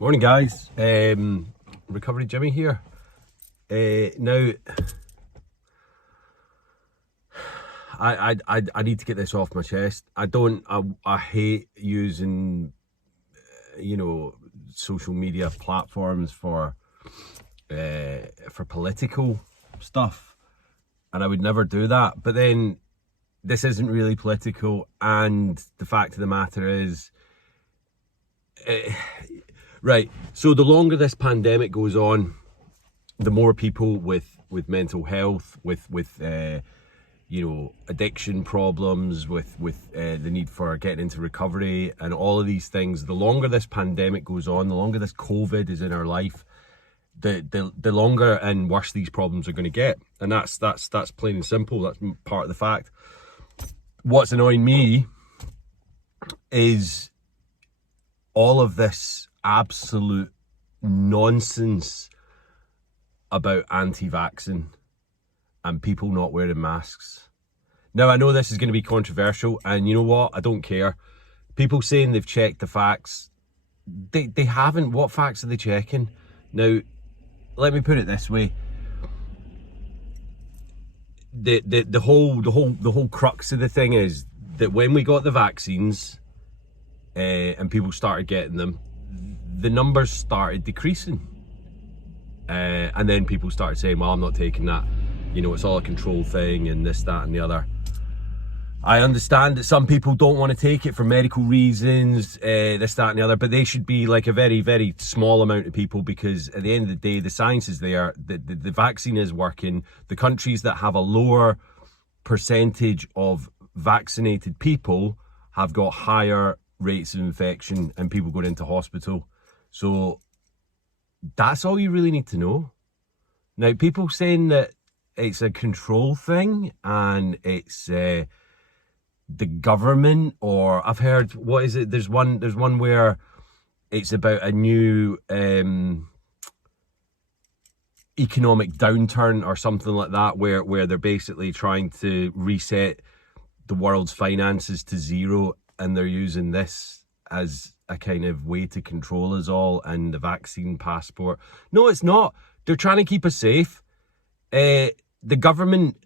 Morning, guys. Recovery Jimmy here. Now, I need to get this off my chest. I hate using, social media platforms for political stuff, and I would never do that. But then, this isn't really political, and the fact of the matter is, right, so the longer this pandemic goes on, the more people with mental health, with addiction problems, with the need for getting into recovery and all of these things, the longer this pandemic goes on, the longer this COVID is in our life, the longer and worse these problems are going to get. And that's plain and simple. That's part of the fact. What's annoying me is all of this absolute nonsense about anti-vaxxing and people not wearing masks. Now, I know this is going to be controversial, and you know what? I don't care. People saying they've checked the facts, they haven't. What facts are they checking? Now, let me put it this way. The whole crux of the thing is that when we got the vaccines and people started getting them, the numbers started decreasing, and then people started saying, well, I'm not taking that, it's all a control thing and this, that and the other. I understand that some people don't want to take it for medical reasons, this, that and the other, but they should be like a very, very small amount of people, because at the end of the day, the science is there, the vaccine is working. The countries that have a lower percentage of vaccinated people have got higher rates of infection and people going into hospital. So that's all you really need to know. Now, people saying that it's a control thing and it's the government, or I've heard, what is it? There's one where it's about a new economic downturn or something like that, where they're basically trying to reset the world's finances to zero, and they're using this as a kind of way to control us all, and the vaccine passport. No, it's not. They're trying to keep us safe. The government,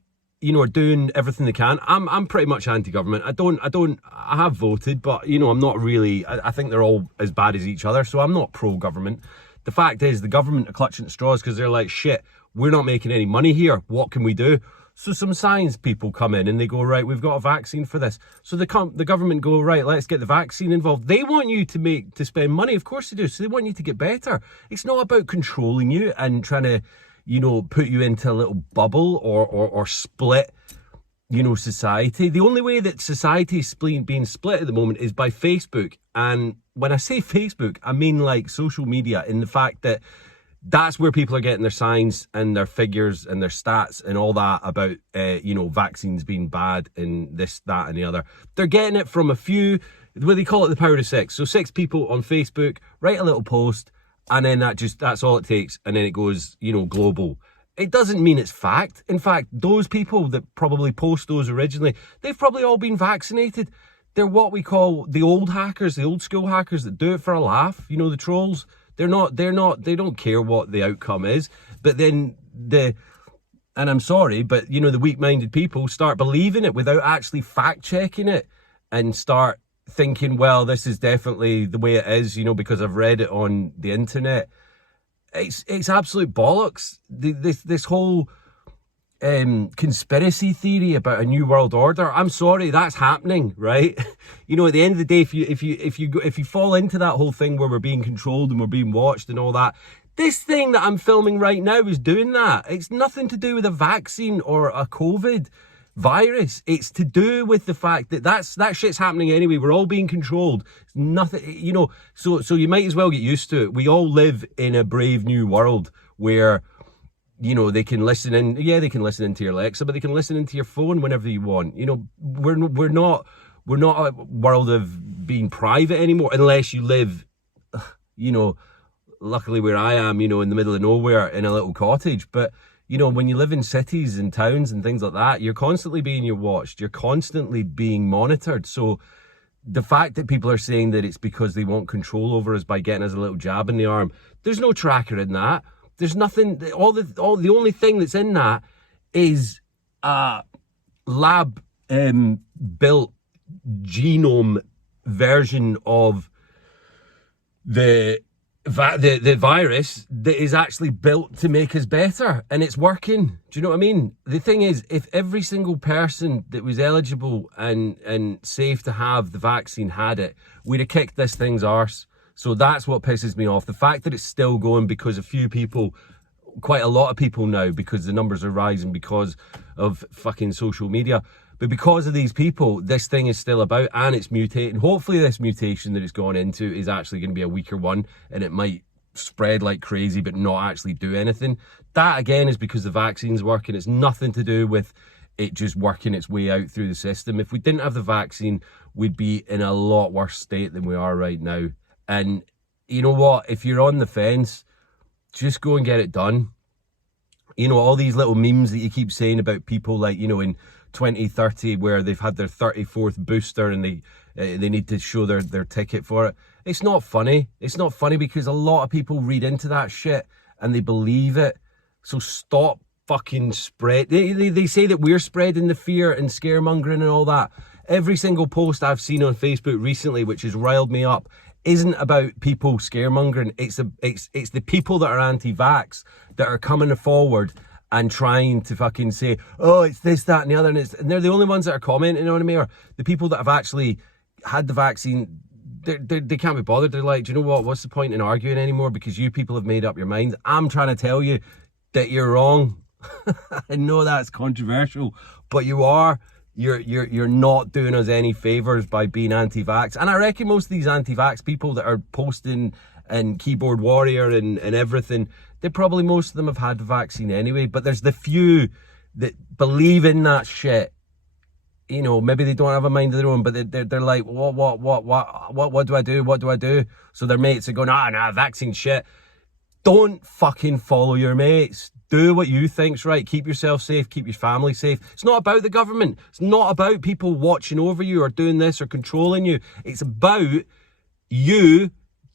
are doing everything they can. I'm pretty much anti-government. I have voted, but I'm not really. I think they're all as bad as each other, so I'm not pro-government. The fact is, the government are clutching at straws because they're like, shit, we're not making any money here. What can we do? So some science people come in and they go, right, we've got a vaccine for this. So the government go, right, let's get the vaccine involved. They want you to spend money, of course they do. So they want you to get better. It's not about controlling you and trying to, put you into a little bubble or split, society. The only way that society is being split at the moment is by Facebook. And when I say Facebook, I mean like social media, in the fact that that's where people are getting their signs and their figures and their stats and all that about, vaccines being bad and this, that and the other. They're getting it from a few, what they call it, the power of six. So 6 people on Facebook write a little post, and then that's all it takes. And then it goes, global. It doesn't mean it's fact. In fact, those people that probably post those originally, they've probably all been vaccinated. They're what we call the old hackers, the old school hackers that do it for a laugh, the trolls. They don't care what the outcome is. But then and I'm sorry, but the weak-minded people start believing it without actually fact-checking it, and start thinking, well, this is definitely the way it is, because I've read it on the internet. It's absolute bollocks. This whole conspiracy theory about a new world order. I'm sorry, that's happening, right? At the end of the day, if you fall into that whole thing where we're being controlled and we're being watched and all that, this thing that I'm filming right now is doing that. It's nothing to do with a vaccine or a COVID virus. It's to do with the fact that that shit's happening anyway. We're all being controlled. It's nothing, so you might as well get used to it. We all live in a brave new world where they can listen in. Yeah, they can listen into your Alexa, but they can listen into your phone whenever you want. We're not a world of being private anymore, unless you live, luckily where I am, in the middle of nowhere in a little cottage. But when you live in cities and towns and things like that, you're constantly being watched. You're constantly being monitored. So the fact that people are saying that it's because they want control over us by getting us a little jab in the arm, there's no tracker in that. There's nothing. The only thing that's in that is a lab built genome version of the virus that is actually built to make us better, and it's working. Do you know what I mean? The thing is, if every single person that was eligible and safe to have the vaccine had it, we'd have kicked this thing's arse. So that's what pisses me off. The fact that it's still going because a few people, quite a lot of people now, because the numbers are rising because of fucking social media. But because of these people, this thing is still about, and it's mutating. Hopefully this mutation that it's gone into is actually going to be a weaker one, and it might spread like crazy but not actually do anything. That, again, is because the vaccine's working. It's nothing to do with it just working its way out through the system. If we didn't have the vaccine, we'd be in a lot worse state than we are right now. And you know what? If you're on the fence, just go and get it done. You know, all these little memes that you keep saying about people like, you know, in 2030 where they've had their 34th booster and they need to show their ticket for it. It's not funny. It's not funny because a lot of people read into that shit and they believe it. So stop fucking spread. They say that we're spreading the fear and scaremongering and all that. Every single post I've seen on Facebook recently, which has riled me up, isn't about people scaremongering. It's the people that are anti-vax that are coming forward and trying to fucking say, oh, it's this, that, and the other. And they're the only ones that are commenting on me, or the people that have actually had the vaccine. They can't be bothered. They're like, do you know what? What's the point in arguing anymore? Because you people have made up your minds. I'm trying to tell you that you're wrong. I know that's controversial, but you are. You're not doing us any favors by being anti-vax. And I reckon most of these anti-vax people that are posting and keyboard warrior and everything, most of them have had the vaccine anyway. But there's the few that believe in that shit. You know, maybe they don't have a mind of their own, but they're like, what do I do? What do I do? So their mates are going, vaccine shit. Don't fucking follow your mates. Do what you think's right. Keep yourself safe. Keep your family safe. It's not about the government. It's not about people watching over you or doing this or controlling you. It's about you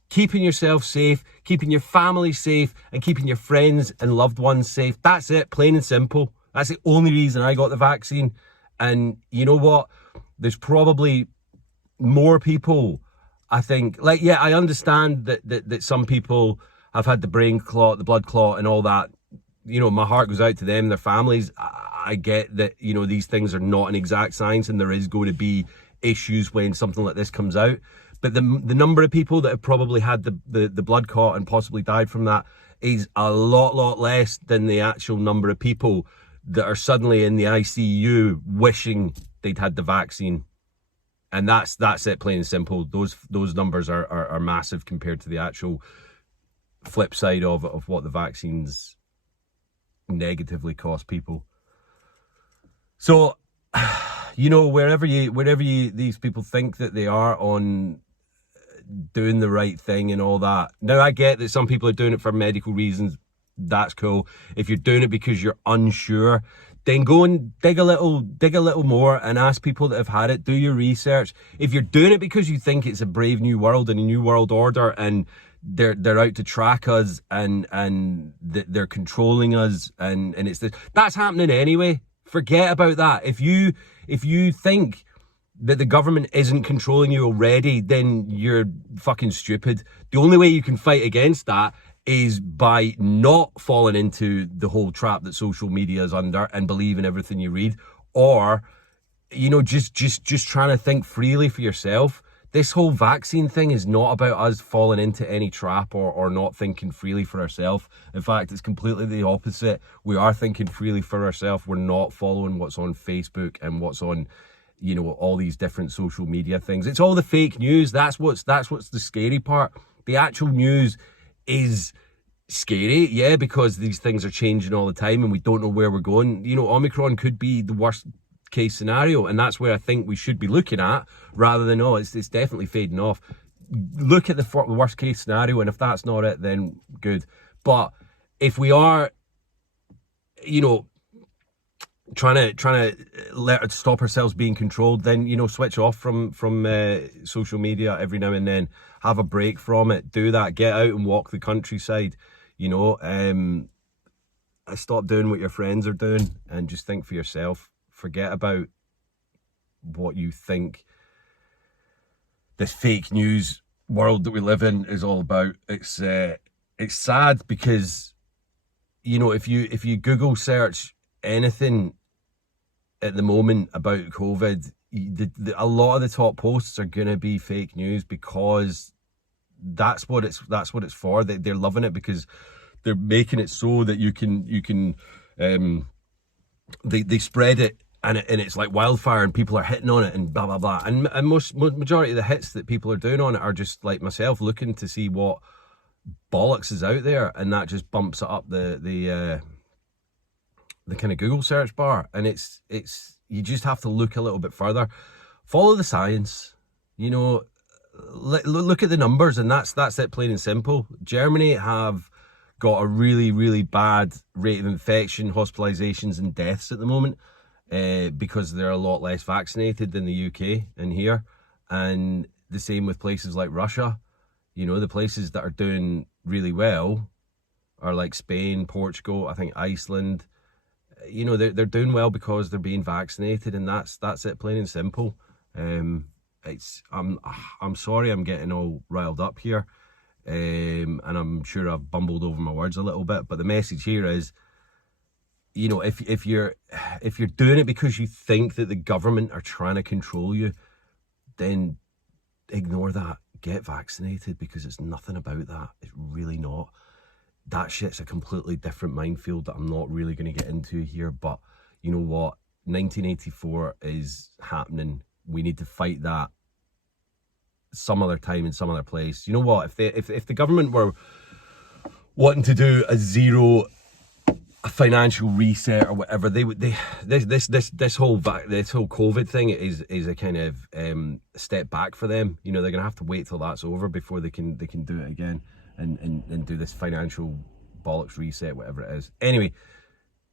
keeping yourself safe, keeping your family safe, and keeping your friends and loved ones safe. That's it, plain and simple. That's the only reason I got the vaccine. And you know what? There's probably more people, I think. Like, yeah, I understand that some people have had the brain clot, the blood clot, and all that. You know, my heart goes out to them, their families. I get that, you know, these things are not an exact science and there is going to be issues when something like this comes out. But the number of people that have probably had the blood clot and possibly died from that is a lot less than the actual number of people that are suddenly in the ICU wishing they'd had the vaccine. And that's it, plain and simple. Those numbers are massive compared to the actual flip side of what the vaccines negatively cost people. So, you know, wherever you these people think that they are on doing the right thing and all that. Now, I get that some people are doing it for medical reasons. That's cool. If you're doing it because you're unsure, then go and dig a little more and ask people that have had it. Do your research. If you're doing it because you think it's a brave new world and a new world order and they're out to track us and they're controlling us and it's that's happening anyway. Forget about that. If you think that the government isn't controlling you already, then you're fucking stupid. The only way you can fight against that is by not falling into the whole trap that social media is under and believe in everything you read, or, you know, just trying to think freely for yourself. This whole vaccine thing is not about us falling into any trap or not thinking freely for ourselves. In fact, it's completely the opposite. We are thinking freely for ourselves. We're not following what's on Facebook and what's on, you know, all these different social media things. It's all the fake news. That's what's the scary part. The actual news is scary, yeah, because these things are changing all the time and we don't know where we're going. You know, Omicron could be the worst case scenario, and that's where I think we should be looking at, rather than, oh, it's definitely fading off. Look at the worst case scenario, and if that's not it, then good. But if we are, you know, trying to stop ourselves being controlled, then, you know, switch off from social media every now and then. Have a break from it. Do that. Get out and walk the countryside. You know, stop doing what your friends are doing and just think for yourself. Forget about what you think this fake news world that we live in is all about. It's sad because, you know, if you Google search anything at the moment about COVID, a lot of the top posts are going to be fake news, because that's what it's for. They're loving it because they're making it so that you can they spread it, and it's like wildfire, and people are hitting on it and blah blah blah, and majority of the hits that people are doing on it are just like myself looking to see what bollocks is out there, and that just bumps it up the kind of Google search bar. And it's you just have to look a little bit further, follow the science, you know, look at the numbers, and that's it, plain and simple. Germany have got a really bad rate of infection, hospitalizations and deaths at the moment, because they're a lot less vaccinated than the UK and here. And the same with places like Russia. You know, the places that are doing really well are like Spain, Portugal, I think Iceland. You know, they're doing well because they're being vaccinated, and that's it, plain and simple. I'm sorry I'm getting all riled up here, and I'm sure I've bumbled over my words a little bit, but the message here is, you know, if you're doing it because you think that the government are trying to control you, then ignore that. Get vaccinated, because it's nothing about that. It's really not. That shit's a completely different minefield that I'm not really going to get into here. But you know what? 1984 is happening. We need to fight that some other time in some other place. You know what? If the government were wanting to do a financial reset or whatever, this whole COVID thing is a kind of step back for them. You know, they're gonna have to wait till that's over before they can do it again and do this financial bollocks reset, whatever it is. Anyway,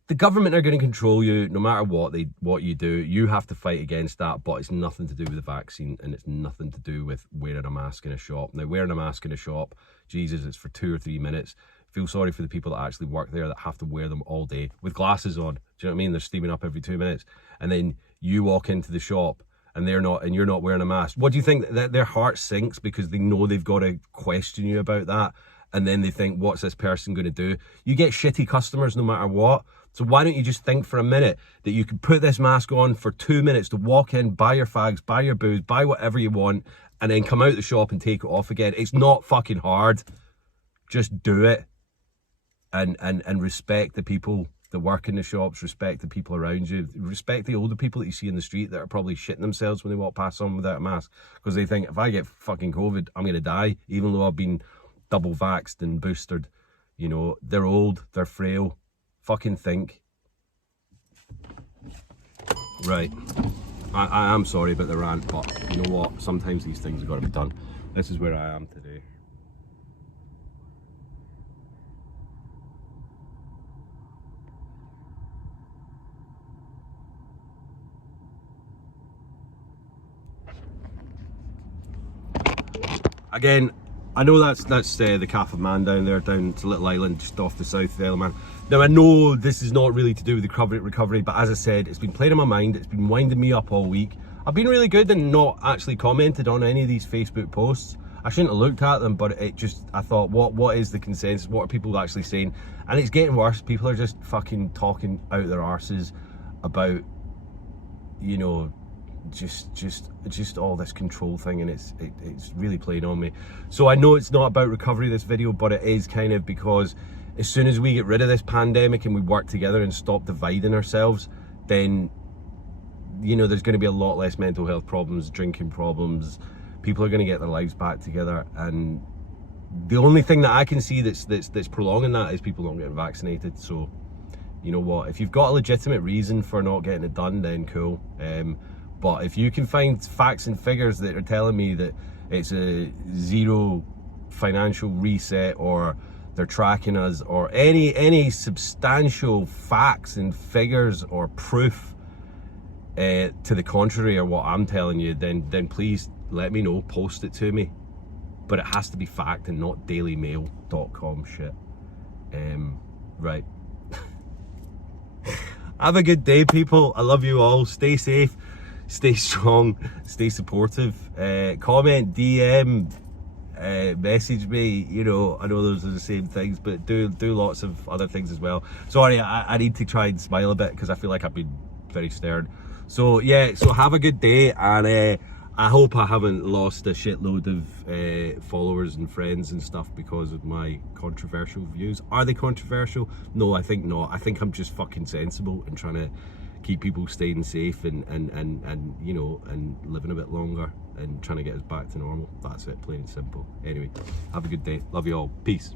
the government are going to control you no matter what you do. You have to fight against that, but it's nothing to do with the vaccine, and it's nothing to do with wearing a mask in a shop. Now, wearing a mask in a shop, Jesus, it's for 2 or 3 minutes. Feel sorry for the people that actually work there that have to wear them all day with glasses on. Do you know what I mean? They're steaming up every 2 minutes, and then you walk into the shop and you're not wearing a mask. What do you think? That their heart sinks because they know they've got to question you about that, and then they think, what's this person going to do? You get shitty customers no matter what. So why don't you just think for a minute that you could put this mask on for 2 minutes to walk in, buy your fags, buy your booze, buy whatever you want, and then come out the shop and take it off again. It's not fucking hard. Just do it. And respect the people that work in the shops, respect the people around you, respect the older people that you see in the street that are probably shitting themselves when they walk past someone without a mask, because they think, if I get fucking COVID, I'm going to die, even though I've been double vaxxed and boosted. You know, they're old, they're frail. Fucking think. Right. I am sorry about the rant, but you know what? Sometimes these things have got to be done. This is where I am today. Again, I know that's the Calf of Man down there, it's a little island just off the south of the Isle of Man. Now, I know this is not really to do with the recovery, but as I said, it's been playing in my mind, it's been winding me up all week. I've been really good and not actually commented on any of these Facebook posts. I shouldn't have looked at them, but I thought, what is the consensus? What are people actually saying? And it's getting worse. People are just fucking talking out their arses about, you know, just all this control thing, and it's really playing on me. So I know it's not about recovery, this video, but it is kind of, because as soon as we get rid of this pandemic and we work together and stop dividing ourselves, then, you know, there's going to be a lot less mental health problems, drinking problems. People are going to get their lives back together, and the only thing that I can see that's prolonging that is people not getting vaccinated. So, you know what, if you've got a legitimate reason for not getting it done, then cool. But if you can find facts and figures that are telling me that it's a zero financial reset, or they're tracking us, or any substantial facts and figures or proof to the contrary or what I'm telling you, then please let me know, post it to me. But it has to be fact and not dailymail.com shit. Right. Have a good day, people. I love you all. Stay safe, stay strong, stay supportive. Comment, DM, message me. You know, I know those are the same things, but do lots of other things as well. Sorry, I need to try and smile a bit because I feel like I've been very stern. So yeah, so have a good day, and I hope I haven't lost a shitload of followers and friends and stuff because of my controversial views. Are they controversial? No, I think not. I think I'm just fucking sensible and trying to keep people staying safe and you know, and living a bit longer and trying to get us back to normal. That's it, plain and simple. Anyway, have a good day. Love you all. Peace.